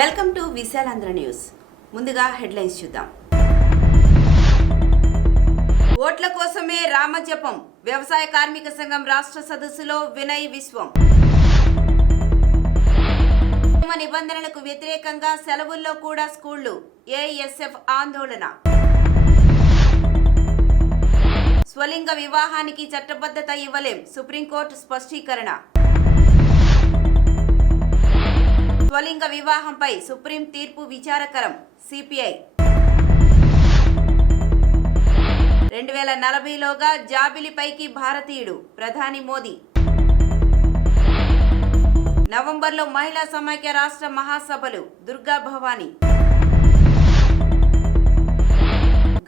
Welcome to Visalaandhra news. ముందుగా headlines చూద్దాం. ఓట్ల కోసమే రామజపం. వ్యవసాయ కార్మిక సంఘం రాష్ట్ర సదస్సులో వినయ్ విశ్వం. నిబంధనలకు వ్యతిరేకంగా సెలవుల్లో కూడా స్కూళ్లు. ఏఎస్ఎఫ్ ఆందోళన. స్వలింగ వివాహానికి చట్టబద్ధత ఇవ్వలేం. సుప్రీంకోర్టు స్పష్టీకరణ. స్వలింగ వివాహంపై సుప్రీం తీర్పు విచారకరం. సిపిఐ 2040లోగా జాబిలిపైకి భారతీయుడు. ప్రధాని మోదీ. నవంబర్లో మహిళా సమైక్య రాష్ట్ర మహాసభలు. దుర్గా భవానీ.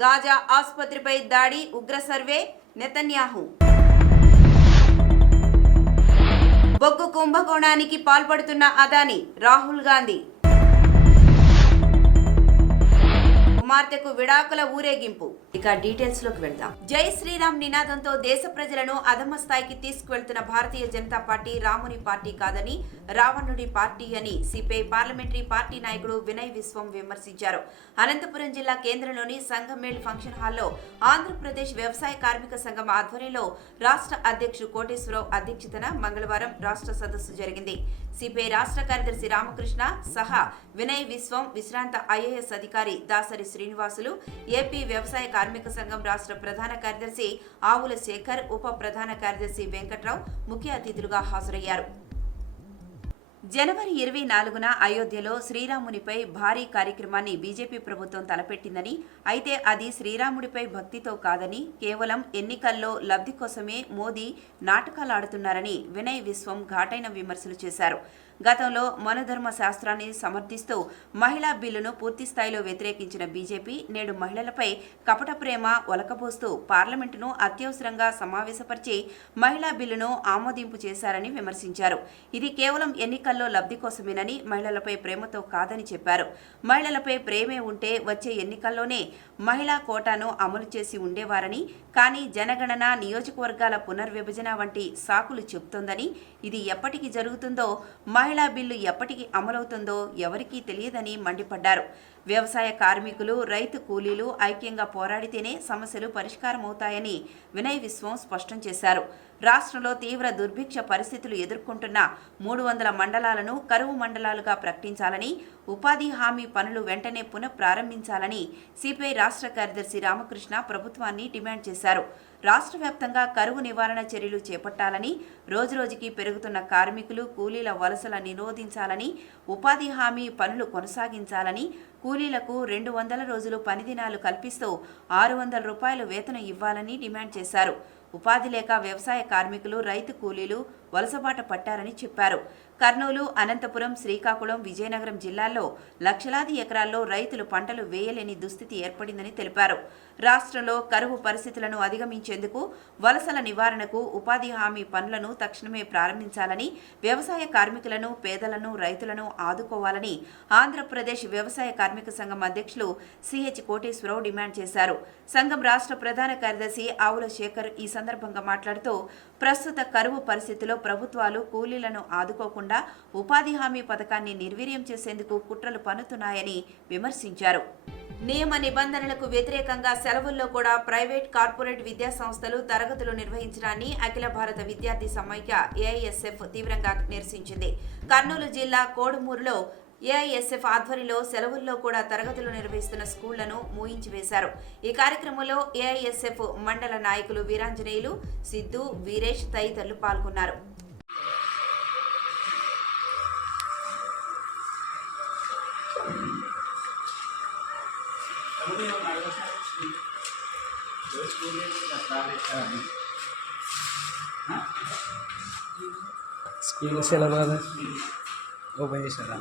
గాజా ఆసుపత్రిపై దాడి. ఉగ్ర సర్వే. నెతన్యాహు. బొగ్గు కుంభకోణానికి పాల్పడుతున్న అదాని. రాహుల్ గాంధీ. కుమార్తెకు విడాకుల ఊరేగింపు. ఇక డీటెయిల్స్ లోకి వెళ్దాం. జై శ్రీరామ్ నినాదంతో దేశ ప్రజలను అధమ స్థాయికి తీసుకువెళ్తున్న భారతీయ జనతా పార్టీ రాముని పార్టీ కాదని, రావణుడి పార్టీ అని సిపిఐ పార్లమెంటరీ పార్టీ నాయకుడు వినయ్ విశ్వం విమర్శించారు. అనంతపురం జిల్లా కేంద్రంలోని సంగమేళ్ ఫంక్షన్ హాల్లో ఆంధ్రప్రదేశ్ వ్యవసాయ కార్మిక సంఘం ఆధ్వర్యంలో రాష్ట్ర అధ్యక్షుడు కోటేశ్వరరావు అధ్యక్షతన మంగళవారం రాష్ట్ర సదస్సు జరిగింది. సిపిఐ రాష్ట్ర కార్యదర్శి రామకృష్ణ సహా వినయ్ విశ్వం, విశ్రాంత ఐఏఎస్ అధికారి దాసరి శ్రీనివాసులు, ఏపీ వ్యవసాయ కార్మిక సంఘం రాష్ట్ర ప్రధాన కార్యదర్శి ఆవుల శేఖర్, ఉప ప్రధాన కార్యదర్శి వెంకట్రావు ముఖ్య అతిథులుగా హాజరయ్యారు. జనవరి 24న అయోధ్యలో శ్రీరామునిపై భారీ కార్యక్రమాన్ని బీజేపీ ప్రభుత్వం తలపెట్టిందని, అయితే అది శ్రీరాముడిపై భక్తితో కాదని, కేవలం ఎన్నికల్లో లబ్ధి కోసమే మోదీ నాటకాలాడుతున్నారని వినయ్ విశ్వం ఘాటైన విమర్శలు చేశారు. గతంలో మనుధర్మ శాస్త్రాన్ని సమర్థిస్తూ మహిళా బిల్లును పూర్తిస్థాయిలో వ్యతిరేకించిన బీజేపీ నేడు మహిళలపై కపట ప్రేమ ఒలకబోస్తూ పార్లమెంటును అత్యవసరంగా సమావేశపరిచి మహిళా బిల్లును ఆమోదింపు చేశారని విమర్శించారు. ఇది కేవలం ఎన్నికల్లో లబ్ధి కోసమేనని, మహిళలపై ప్రేమతో కాదని చెప్పారు. మహిళలపై ప్రేమే ఉంటే వచ్చే ఎన్నికల్లోనే మహిళా కోటాను అమలు చేసి ఉండేవారని, కానీ జనగణన, నియోజకవర్గాల పునర్విభజన వంటి సాకులు చెబుతోందని, ఇది ఎప్పటికి జరుగుతుందో, మహిళా బిల్లు ఎప్పటికి అమలవుతుందో ఎవరికీ తెలియదని మండిపడ్డారు. వ్యవసాయ కార్మికులు, రైతు కూలీలు ఐక్యంగా పోరాడితేనే సమస్యలు పరిష్కారమవుతాయని వినయ్ విశ్వం స్పష్టం చేశారు. రాష్ట్రంలో తీవ్ర దుర్భిక్ష పరిస్థితులు ఎదుర్కొంటున్న 300 మండలాలను కరువు మండలాలుగా ప్రకటించాలని, ఉపాధి హామీ పనులు వెంటనే పునఃప్రారంభించాలని సిపిఐ రాష్ట్ర కార్యదర్శి రామకృష్ణ ప్రభుత్వాన్ని డిమాండ్ చేశారు. రాష్ట్ర వ్యాప్తంగా కరువు నివారణ చర్యలు చేపట్టాలని, రోజురోజుకి పెరుగుతున్న కార్మికులు, కూలీల వలసల నిరోధించాలని, ఉపాధి హామీ పనులు కొనసాగించాలని, కూలీలకు 200 రోజులు పని దినాలు కల్పిస్తూ 600 రూపాయలు వేతనం ఇవ్వాలని డిమాండ్ చేశారు. ఉపాధి లేక వ్యవసాయ కార్మికులు, రైతు కూలీలు వలసబాట పట్టారని చెప్పారు. కర్నూలు, అనంతపురం, శ్రీకాకుళం, విజయనగరం జిల్లాల్లో లక్షలాది ఎకరాల్లో రైతులు పంటలు వేయలేని దుస్థితి ఏర్పడిందని తెలిపారు. రాష్ట్రంలో కరువు పరిస్థితులను అధిగమించేందుకు, వలసల నివారణకు ఉపాధి హామీ పనులను తక్షణమే ప్రారంభించాలని, వ్యవసాయ కార్మికులను, పేదలను, రైతులను ఆదుకోవాలని ఆంధ్రప్రదేశ్ వ్యవసాయ కార్మిక సంఘం అధ్యక్షులు సిహెచ్ కోటేశ్వరరావు డిమాండ్ చేశారు. సంఘం రాష్ట్ర ప్రధాన కార్యదర్శి ఆవుల శేఖర్ ఈ సందర్భంగా మాట్లాడుతూ, ప్రస్తుత కరువు పరిస్థితిలో ప్రభుత్వాలు కూలీలను ఆదుకోకుండా ఉపాధి హామీ పథకాన్ని నిర్వీర్యం చేసేందుకు కుట్రలు పన్నుతున్నాయని విమర్శించారు. నియమ నిబంధనలకు వ్యతిరేకంగా సెలవుల్లో కూడా ప్రైవేట్, కార్పొరేట్ విద్యా సంస్థలు తరగతులు నిర్వహించడాన్ని అఖిల భారత విద్యార్థి సమైక్య ఏఐఎస్ఎఫ్ తీవ్రంగా నిరసించింది. కర్నూలు జిల్లా కోడుమూరులో ఏఐఎస్ఎఫ్ ఆధ్వర్యంలో సెలవుల్లో కూడా తరగతులు నిర్వహిస్తున్న స్కూళ్లను మూయించివేశారు. ఈ కార్యక్రమంలో ఏఐఎస్ఎఫ్ మండల నాయకులు వీరాంజనేయులు, సిద్ధు, వీరేష్ తదితరులు పాల్గొన్నారు. స్కూల్ సెలవు కదా ఓపెన్ చేశారా?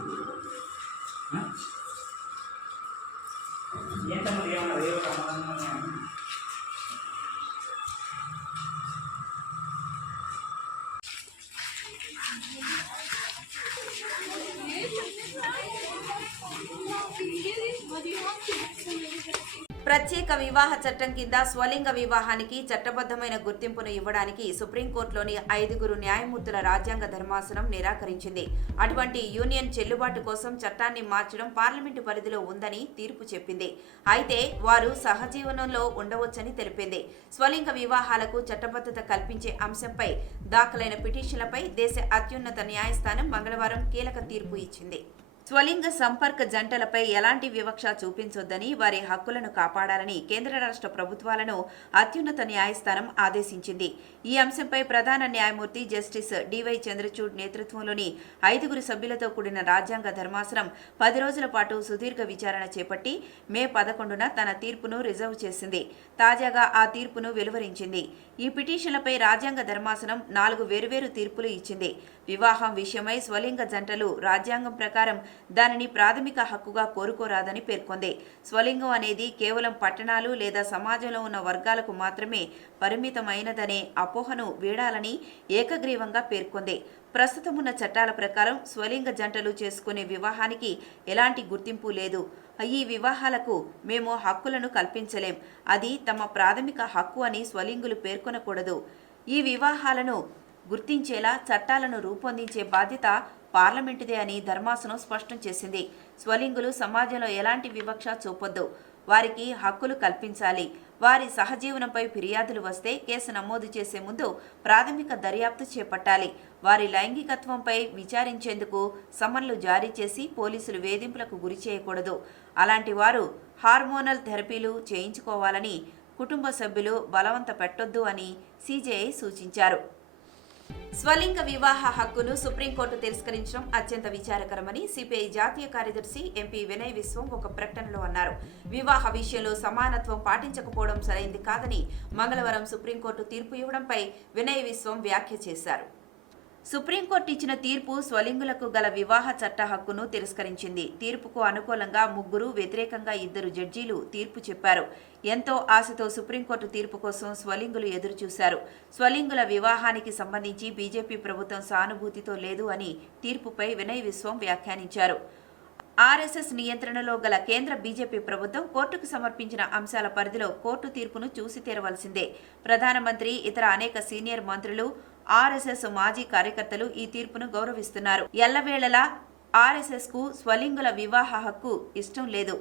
ప్రత్యేక వివాహ చట్టం కింద స్వలింగ వివాహానికి చట్టబద్ధమైన గుర్తింపును ఇవ్వడానికి సుప్రీంకోర్టులోని 5 న్యాయమూర్తుల రాజ్యాంగ ధర్మాసనం నిరాకరించింది. అటువంటి యూనియన్ చెల్లుబాటు కోసం చట్టాన్ని మార్చడం పార్లమెంటు పరిధిలో ఉందని తీర్పు చెప్పింది. అయితే వారు సహజీవనంలో ఉండవచ్చని తెలిపింది. స్వలింగ వివాహాలకు చట్టబద్ధత కల్పించే అంశంపై దాఖలైన పిటిషన్లపై దేశ అత్యున్నత న్యాయస్థానం మంగళవారం కీలక తీర్పు ఇచ్చింది. స్వలింగ సంపర్క జంటలపై ఎలాంటి వివక్ష చూపించొద్దని, వారి హక్కులను కాపాడాలని కేంద్ర రాష్ట్ర ప్రభుత్వాలను అత్యున్నత న్యాయస్థానం ఆదేశించింది. ఈ అంశంపై ప్రధాన న్యాయమూర్తి జస్టిస్ డివై చంద్రచూడ్ నేతృత్వంలోని 5 సభ్యులతో కూడిన రాజ్యాంగ ధర్మాసనం 10 రోజుల పాటు సుదీర్ఘ విచారణ చేపట్టి మే 11న తన తీర్పును రిజర్వ్ చేసింది. తాజాగా ఆ తీర్పును వెలువరించింది. ఈ పిటిషన్లపై రాజ్యాంగ ధర్మాసనం 4 వేర్వేరు తీర్పులు ఇచ్చింది. వివాహం విషయమై స్వలింగ జంటలు రాజ్యాంగం ప్రకారం దానిని ప్రాథమిక హక్కుగా కోరుకోరాదని పేర్కొంది. స్వలింగం అనేది కేవలం పట్టణాలు లేదా సమాజంలో ఉన్న వర్గాలకు మాత్రమే పరిమితమైనదనే అపోహను వీడాలని ఏకగ్రీవంగా పేర్కొంది. ప్రస్తుతం ఉన్న చట్టాల ప్రకారం స్వలింగ జంటలు చేసుకునే వివాహానికి ఎలాంటి గుర్తింపు లేదు. ఈ వివాహాలకు మేము హక్కులను కల్పించలేం. అది తమ ప్రాథమిక హక్కు అని స్వలింగులు పేర్కొనకూడదు. ఈ వివాహాలను గుర్తించేలా చట్టాలను రూపొందించే బాధ్యత పార్లమెంటుదే అని ధర్మాసనం స్పష్టం చేసింది. స్వలింగులు సమాజంలో ఎలాంటి వివక్ష చూపొద్దు. వారికి హక్కులు కల్పించాలి. వారి సహజీవనంపై ఫిర్యాదులు వస్తే కేసు నమోదు చేసే ముందు ప్రాథమిక దర్యాప్తు చేపట్టాలి. వారి లైంగికత్వంపై విచారించేందుకు సమన్లు జారీ చేసి పోలీసులు వేధింపులకు గురి చేయకూడదు. అలాంటి వారు హార్మోనల్ థెరపీలు చేయించుకోవాలని కుటుంబ సభ్యులు బలవంత పెట్టొద్దు అని సిజేఐ సూచించారు. స్వలింగ వివాహ హక్కును సుప్రీంకోర్టు తిరస్కరించడం అత్యంత విచారకరమని సిపిఐ జాతీయ కార్యదర్శి ఎంపీ వినయ్ విశ్వం ఒక ప్రకటనలో అన్నారు. వివాహ విషయంలో సమానత్వం పాటించకపోవడం సరైంది కాదని మంగళవారం సుప్రీంకోర్టు తీర్పు ఇవ్వడంపై వినయ్ విశ్వం వ్యాఖ్య చేశారు. సుప్రీంకోర్టు ఇచ్చిన తీర్పు స్వలింగులకు గల వివాహ చట్ట హక్కును తిరస్కరించింది. తీర్పుకు అనుకూలంగా 3, వ్యతిరేకంగా 2 జడ్జీలు తీర్పు చెప్పారు. ఎంతో ఆశతో సుప్రీంకోర్టు తీర్పు కోసం స్వలింగులు ఎదురుచూశారు. స్వలింగుల వివాహానికి సంబంధించి బీజేపీ ప్రభుత్వం సానుభూతితో లేదు అని తీర్పుపై వినయ్ విశ్వం వ్యాఖ్యానించారు. ఆర్ఎస్ఎస్ నియంత్రణలో గల కేంద్ర బీజేపీ ప్రభుత్వం కోర్టుకు సమర్పించిన అంశాల పరిధిలో కోర్టు తీర్పును చూసి తీరవలసిందే. ప్రధానమంత్రి, ఇతర అనేక సీనియర్ మంత్రులు, ఆర్ఎస్ఎస్ మాజీ కార్యకర్తలు ఈ తీర్పును గౌరవిస్తున్నారు. ఎల్లవేళలా ఆర్ఎస్ఎస్కు స్వలింగుల వివాహ హక్కు ఇష్టం లేదు.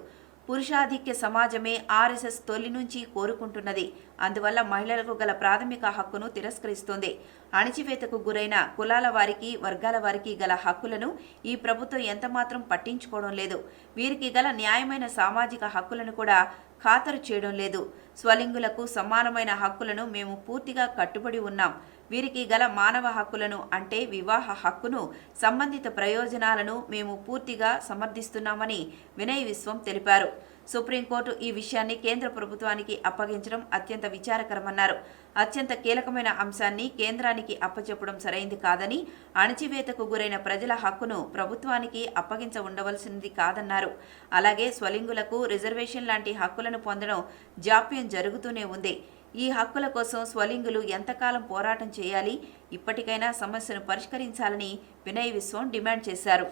పురుషాధిక్య సమాజమే ఆర్ఎస్ఎస్ తొలి నుంచి కోరుకుంటున్నది. అందువల్ల మహిళలకు గల ప్రాథమిక హక్కును తిరస్కరిస్తోంది. అణచివేతకు గురైన కులాల వారికి, వర్గాల వారికి గల హక్కులను ఈ ప్రభుత్వం ఎంతమాత్రం పట్టించుకోవడం లేదు. వీరికి గల న్యాయమైన సామాజిక హక్కులను కూడా ఖాతరు చేయడం లేదు. స్వలింగులకు సమానమైన హక్కులను మేము పూర్తిగా కట్టుబడి ఉన్నాం. వీరికి గల మానవ హక్కులను అంటే వివాహ హక్కును, సంబంధిత ప్రయోజనాలను మేము పూర్తిగా సమర్థిస్తున్నామని వినయ్ విశ్వం తెలిపారు. సుప్రీంకోర్టు ఈ విషయాన్ని కేంద్ర ప్రభుత్వానికి అప్పగించడం అత్యంత విచారకరమన్నారు. అత్యంత కీలకమైన అంశాన్ని కేంద్రానికి అప్పచెప్పడం సరైంది కాదని, అణచివేతకు గురైన ప్రజల హక్కును ప్రభుత్వానికి అప్పగించ ఉండవలసింది కాదన్నారు. అలాగే స్వలింగులకు రిజర్వేషన్ లాంటి హక్కులను పొందడం జాప్యం జరుగుతూనే ఉంది. ఈ హక్కుల కోసం స్వలింగులు ఎంతకాలం పోరాటం చేయాలి? ఇప్పటికైనా సమస్యను పరిష్కరించాలని వినయ్ విశ్వం డిమాండ్ చేశారు.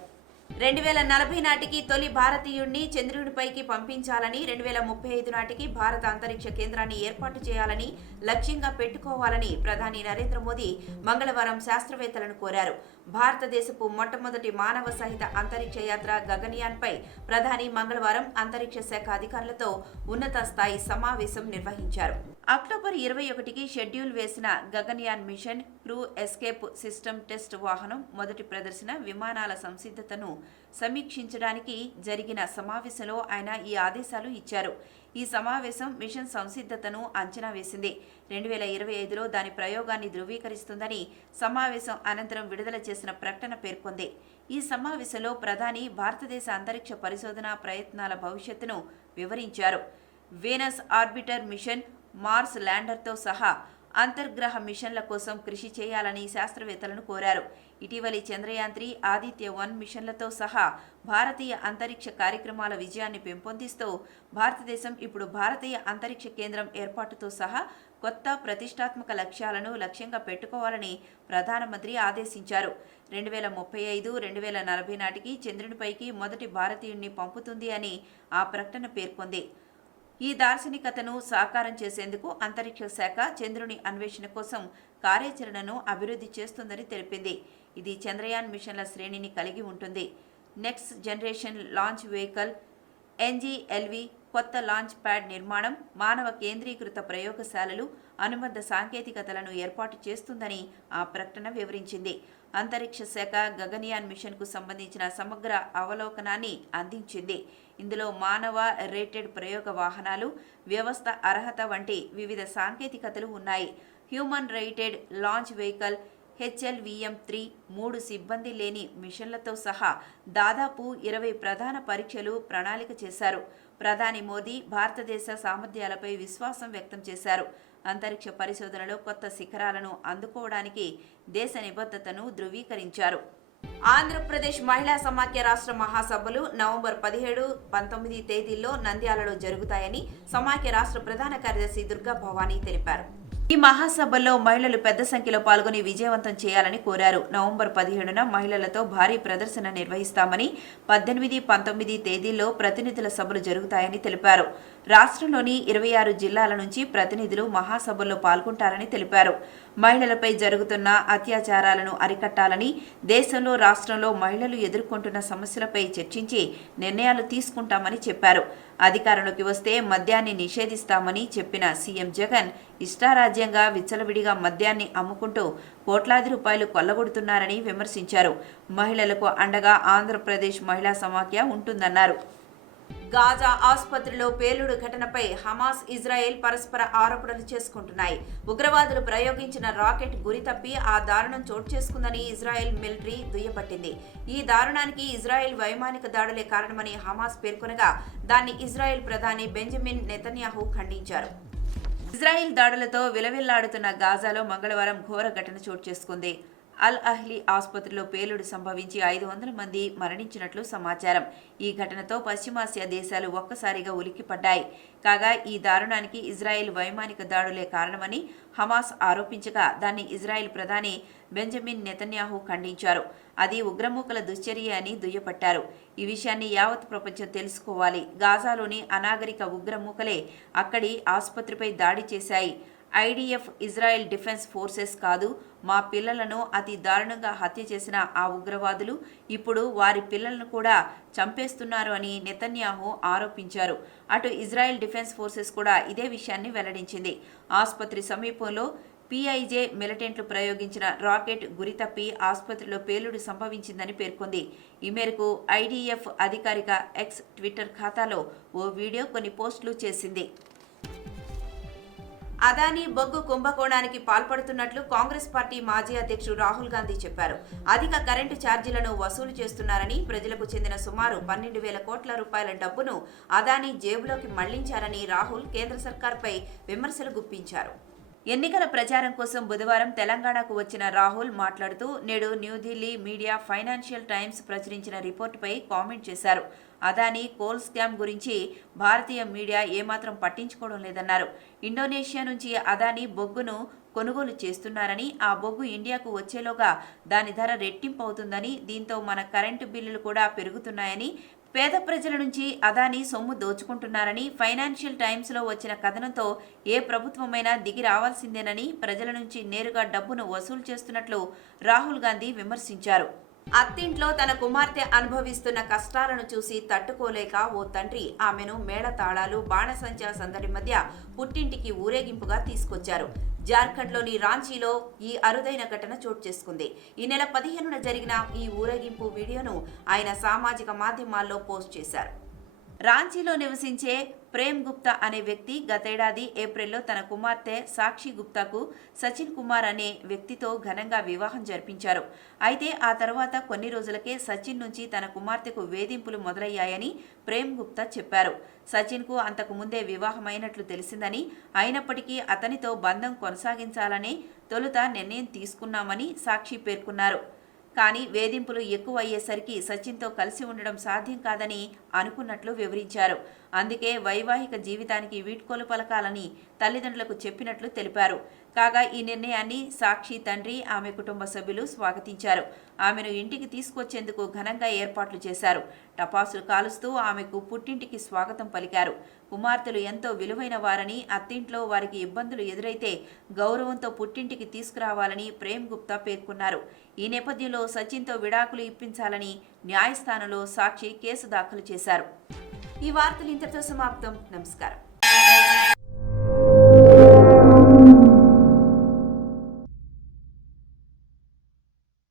2040 నాటికి తొలి భారతీయుడిని చంద్రుడిపైకి పంపించాలని, 2035 నాటికి భారత అంతరిక్ష కేంద్రాన్ని ఏర్పాటు చేయాలని లక్ష్యంగా పెట్టుకోవాలని ప్రధాని నరేంద్ర మోదీ మంగళవారం శాస్త్రవేత్తలను కోరారు. భారతదేశపు మొట్టమొదటి మానవ సహిత అంతరిక్ష యాత్ర గగన్యాన్పై ప్రధాని మంగళవారం అంతరిక్ష శాఖ అధికారులతో ఉన్నత స్థాయి సమావేశం నిర్వహించారు. అక్టోబర్ 21కి షెడ్యూల్ వేసిన Gaganyaan machine crew escape system test వాహనం మొదటి ప్రదర్శన విమానాల సంసిద్ధతను సమీక్షించడానికి జరిగిన సమావేశంలో ఆయన ఈ ఆదేశాలు ఇచ్చారు. ఈ సమావేశం మిషన్ సంసిద్ధతను అంచనా వేసింది. 2025లో దాని ప్రయోగాన్ని ధృవీకరిస్తుందని సమావేశం అనంతరం విడుదల చేసిన ప్రకటన పేర్కొంది. ఈ సమావేశంలో ప్రధాని భారతదేశ అంతరిక్ష పరిశోధన ప్రయత్నాల భవిష్యత్తును వివరించారు. వీనస్ ఆర్బిటర్ మిషన్, మార్స్ ల్యాండర్తో సహా అంతర్గ్రహ మిషన్ల కోసం కృషి చేయాలని శాస్త్రవేత్తలను కోరారు. ఇటీవలి చంద్రయాన్-3, ఆదిత్య-1 మిషన్లతో సహా భారతీయ అంతరిక్ష కార్యక్రమాల విజయాన్ని పెంపొందిస్తూ భారతదేశం ఇప్పుడు భారతీయ అంతరిక్ష కేంద్రం ఏర్పాటుతో సహా కొత్త ప్రతిష్టాత్మక లక్ష్యాలను లక్ష్యంగా పెట్టుకోవాలని ప్రధానమంత్రి ఆదేశించారు. 2035, 2040 నాటికి చంద్రునిపైకి మొదటి భారతీయుడిని పంపుతుంది అని ఆ ప్రకటన పేర్కొంది. ఈ దార్శనికతను సాకారం చేసేందుకు అంతరిక్ష శాఖ చంద్రుని అన్వేషణ కోసం కార్యాచరణను అభివృద్ధి చేస్తుందని తెలిపింది. ఇది చంద్రయాన్ మిషన్ల శ్రేణిని కలిగి ఉంటుంది. నెక్స్ట్ జనరేషన్ లాంచ్ వెహికల్ ఎన్జీఎల్వి కొత్త లాంచ్ ప్యాడ్ నిర్మాణం, మానవ కేంద్రీకృత ప్రయోగశాలలు, అనుబంధ సాంకేతికతలను ఏర్పాటు చేస్తుందని ఆ ప్రకటన వివరించింది. అంతరిక్ష శాఖ గగన్యాన్ మిషన్కు సంబంధించిన సమగ్ర అవలోకనాన్ని అందించింది. ఇందులో మానవ రేటెడ్ ప్రయోగ వాహనాలు, వ్యవస్థ అర్హత వంటి వివిధ సాంకేతికతలు ఉన్నాయి. Human rated launch vehicle HLVM-3 3 సిబ్బంది లేని మిషన్లతో సహా దాదాపు 20 ప్రధాన పరీక్షలు ప్రణాళిక చేశారు. ప్రధాని మోదీ భారతదేశ సామర్థ్యాలపై విశ్వాసం వ్యక్తం చేశారు. అంతరిక్ష పరిశోధనలో కొత్త శిఖరాలను అందుకోవడానికి దేశ నిబద్ధతను ధృవీకరించారు. ఆంధ్రప్రదేశ్ మహిళా సమాఖ్య రాష్ట్ర మహాసభలు నవంబర్ 17, 19 తేదీల్లో నంద్యాలలో జరుగుతాయని సమాఖ్య రాష్ట్ర ప్రధాన కార్యదర్శి దుర్గా భవానీ తెలిపారు. ఈ మహాసభల్లో మహిళలు పెద్ద సంఖ్యలో పాల్గొని విజయవంతం చేయాలని కోరారు. నవంబర్ 17న మహిళలతో భారీ ప్రదర్శన నిర్వహిస్తామని, 18, 19 తేదీల్లో ప్రతినిధుల సభలు జరుగుతాయని తెలిపారు. రాష్ట్రంలోని 26 జిల్లాల నుంచి ప్రతినిధులు మహాసభల్లో పాల్గొంటారని తెలిపారు. మహిళలపై జరుగుతున్న అత్యాచారాలను అరికట్టాలని, దేశంలో రాష్ట్రంలో మహిళలు ఎదుర్కొంటున్న సమస్యలపై చర్చించి నిర్ణయాలు తీసుకుంటామని చెప్పారు. అధికారంలోకి వస్తే మద్యాన్ని నిషేధిస్తామని చెప్పిన సీఎం జగన్ ఇష్టారాజ్యంగా విచ్చలవిడిగా మద్యాన్ని అమ్ముకుంటూ కోట్లాది రూపాయలు కొల్లగొడుతున్నారని విమర్శించారు. మహిళలకు అండగా ఆంధ్రప్రదేశ్ మహిళా సమాఖ్య ఉంటుందన్నారు. గాజా ఆసుపత్రిలో పేలుడు ఘటనపై హమాస్, ఇజ్రాయెల్ పరస్పర ఆరోపణలు చేసుకుంటున్నాయి. ఉగ్రవాదులు ప్రయోగించిన రాకెట్ గురి తప్పి ఆ దారుణం చోటు చేసుకుందని ఇజ్రాయెల్ మిలిటరీ దుయ్యబట్టింది. ఈ దారుణానికి ఇజ్రాయెల్ వైమానిక దాడులే కారణమని హమాస్ పేర్కొనగా దాన్ని ఇజ్రాయెల్ ప్రధాని బెంజమిన్ నెతన్యాహు ఖండించారు. ఇజ్రాయెల్ దాడులతో విలవిల్లాడుతున్న గాజాలో మంగళవారం ఘోర ఘటన చోటు చేసుకుంది. అల్ అహ్లీ ఆసుపత్రిలో పేలుడు సంభవించి 500 మంది మరణించినట్లు సమాచారం. ఈ ఘటనతో పశ్చిమాసియా దేశాలు ఒక్కసారిగా ఉలిక్కిపడ్డాయి. కాగా ఈ దారుణానికి ఇజ్రాయెల్ వైమానిక దాడులే కారణమని హమాస్ ఆరోపించగా దాన్ని ఇజ్రాయెల్ ప్రధాని బెంజమిన్ నెతన్యాహు ఖండించారు. అది ఉగ్రమూకల దుశ్చర్య అని దుయ్యబట్టారు. ఈ విషయాన్ని యావత్ ప్రపంచం తెలుసుకోవాలి. గాజాలోని అనాగరిక ఉగ్రమూకలే అక్కడి ఆసుపత్రిపై దాడి చేశాయి. ఐడిఎఫ్, ఇజ్రాయెల్ డిఫెన్స్ ఫోర్సెస్ కాదు, మా పిల్లలను అతి దారుణంగా హత్య చేసిన ఆ ఉగ్రవాదులు ఇప్పుడు వారి పిల్లలను కూడా చంపేస్తున్నారు అని నెతన్యాహు ఆరోపించారు. అటు ఇజ్రాయెల్ డిఫెన్స్ ఫోర్సెస్ కూడా ఇదే విషయాన్ని వెల్లడించింది. ఆసుపత్రి సమీపంలో పీఐజే మిలిటెంట్లు ప్రయోగించిన రాకెట్ గురితప్పి ఆసుపత్రిలో పేలుడు సంభవించిందని పేర్కొంది. ఈ మేరకు ఐడిఎఫ్ అధికారిక ఎక్స్ ట్విట్టర్ ఖాతాలో ఓ వీడియో, కొన్ని పోస్టులు చేసింది. అదానీ బొగ్గు కుంభకోణానికి పాల్పడుతున్నట్లు కాంగ్రెస్ పార్టీ మాజీ అధ్యక్షుడు రాహుల్ గాంధీ చెప్పారు. అధిక కరెంటు ఛార్జీలను వసూలు చేస్తున్నారని, ప్రజలకు చెందిన సుమారు 12,000 కోట్ల రూపాయల డబ్బును అదానీ జేబులోకి మళ్లించారని రాహుల్ కేంద్ర సర్కార్పై విమర్శలు గుప్పించారు. ఎన్నికల ప్రచారం కోసం బుధవారం తెలంగాణకు వచ్చిన రాహుల్ మాట్లాడుతూ నేడు న్యూఢిల్లీ మీడియా ఫైనాన్షియల్ టైమ్స్ ప్రచురించిన రిపోర్టుపై కామెంట్ చేశారు. అదానీ కోల్ స్కామ్ గురించి భారతీయ మీడియా ఏమాత్రం పట్టించుకోవడం లేదన్నారు. ఇండోనేషియా నుంచి అదానీ బొగ్గును కొనుగోలు చేస్తున్నారని, ఆ బొగ్గు ఇండియాకు వచ్చేలోగా దాని ధర రెట్టింపు అవుతుందని, దీంతో మన కరెంటు బిల్లులు కూడా పెరుగుతున్నాయని, పేద ప్రజల నుంచి అదానీ సొమ్ము దోచుకుంటున్నారని, ఫైనాన్షియల్ టైమ్స్లో వచ్చిన కథనంతో ఏ ప్రభుత్వమైనా దిగి రావాల్సిందేనని, ప్రజల నుంచి నేరుగా డబ్బును వసూలు చేస్తున్నట్లు రాహుల్ గాంధీ విమర్శించారు. అత్తింట్లో తన కుమార్తె అనుభవిస్తున్న కష్టాలను చూసి తట్టుకోలేక ఓ తండ్రి ఆమెను మేళతాళాలు, బాణసంచా సందడి మధ్య పుట్టింటికి ఊరేగింపుగా తీసుకొచ్చారు. జార్ఖండ్లోని రాంచీలో ఈ అరుదైన ఘటన చోటు చేసుకుంది. ఈ నెల 15న జరిగిన ఈ ఊరేగింపు వీడియోను ఆయన సామాజిక మాధ్యమాల్లో పోస్ట్ చేశారు. రాంచీలో నివసించే ప్రేమ్ గుప్తా అనే వ్యక్తి గతేడాది ఏప్రిల్లో తన కుమార్తె సాక్షి గుప్తాకు సచిన్ కుమార్ అనే వ్యక్తితో ఘనంగా వివాహం జరిపించారు. అయితే ఆ తర్వాత కొన్ని రోజులకే సచిన్ నుంచి తన కుమార్తెకు వేధింపులు మొదలయ్యాయని ప్రేమ్ గుప్తా చెప్పారు. సచిన్కు అంతకు ముందే వివాహమైనట్లు తెలిసిందని, అయినప్పటికీ అతనితో బంధం కొనసాగించాలని తొలుత నిర్ణయం తీసుకున్నామని సాక్షి పేర్కొన్నారు. కానీ వేధింపులు ఎక్కువ అయ్యేసరికి సచిన్తో కలిసి ఉండడం సాధ్యం కాదని అనుకున్నట్లు వివరించారు. అందుకే వైవాహిక జీవితానికి వీడ్కోలు పలకాలని తల్లిదండ్రులకు చెప్పినట్లు తెలిపారు. కాగా ఈ నిర్ణయాన్ని సాక్షి తండ్రి, ఆమె కుటుంబ సభ్యులు స్వాగతించారు. ఆమెను ఇంటికి తీసుకొచ్చేందుకు ఘనంగా ఏర్పాట్లు చేశారు. టపాసులు కాలుస్తూ ఆమెకు పుట్టింటికి స్వాగతం పలికారు. కుమార్తెలు ఎంతో విలువైన వారని, అత్తింట్లో వారికి ఇబ్బందులు ఎదురైతే గౌరవంతో పుట్టింటికి తీసుకురావాలని ప్రేమ్ గుప్తా పేర్కొన్నారు. ఈ నేపథ్యంలో సచిన్తో విడాకులు ఇప్పించాలని న్యాయస్థానంలో సాక్షి కేసు దాఖలు చేశారు. ఈ వార్తలు ఇంతటితో సమాప్తం. నమస్కారం.